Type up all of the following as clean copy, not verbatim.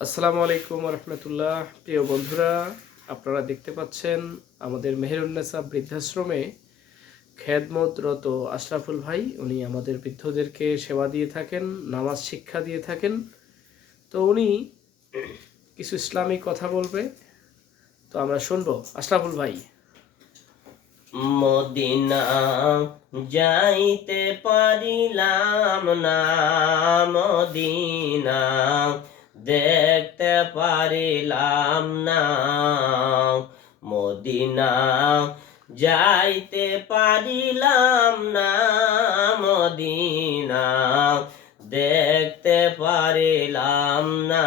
আসসালামু আলাইকুম রহমতুল্লাহ। প্রিয় বন্ধুরা, আপনারা দেখতে পাচ্ছেন আমাদের মেহেরুন্নেসা বৃদ্ধাশ্রমে খেদমতরত আশরাফুল ভাই। উনি আমাদের বৃদ্ধদেরকে সেবা দিয়ে থাকেন, নামাজ শিক্ষা দিয়ে থাকেন। তো উনি কিছু ইসলামিক কথা বলবে, তো আমরা শুনবো। আশরাফুল ভাই। মদিনা যাইতে পারিলাম না, মদিনা দেখতে পারিলাম না, মদিনা যাইতে পারিলাম না, মদিনা দেখতে পারিলাম না।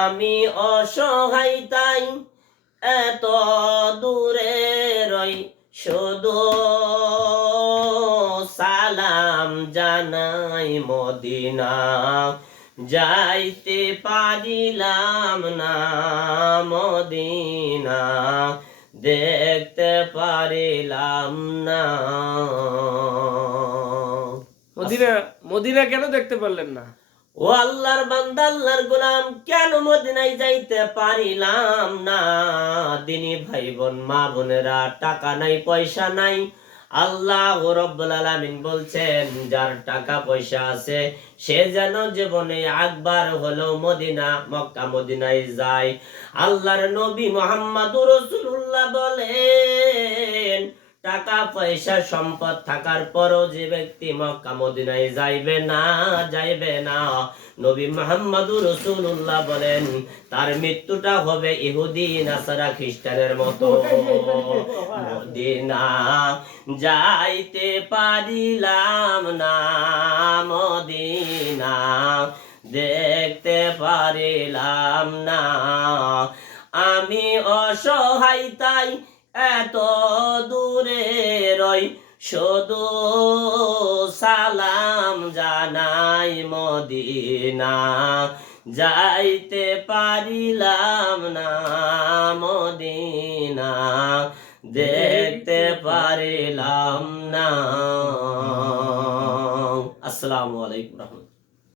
আমি অসহায় তাই এত দূরে রই, শুধু সালাম জানাই মদিনা যাইতে পারিলাম না, মদিনা দেখতে পারিলাম না। মদিনা মদিনা কেন দেখতে পারলেন না? ও আল্লাহর বান্দা, আল্লাহর গোলাম, কেন মদিনায় যাইতে পারিলাম না? দিনী ভাই বোন, মা বোনেরা, টাকা নাই পয়সা নাই। আল্লাহ রাব্বুল আলামিন বলছেন, যার টাকা পয়সা আছে সে যেন জীবনে একবার হলেও মদিনা, মক্কা মদিনায় যায়। আল্লাহর নবী মুহাম্মদুর রাসূলুল্লাহ বলেন, টাকা পয়সা সম্পদ থাকার পরও যে ব্যক্তি মক্কা মদিনায় যাইবে না, নবী মুহাম্মদুর রাসূলুল্লাহ বলেন তার মৃত্যুটা হবে ইহুদি নাসারা খ্রিস্টানের মতো। মদিনা যাইতে পারিলাম না, মদিনা দেখতে পারিলাম না। আমি অসহায় তাই এত দূরে রই, শুধু সালাম জানাই মদিনা যাইতে পারিলাম না, মদিনা দেখতে পারিলাম না। আসসালামু আলাইকুম।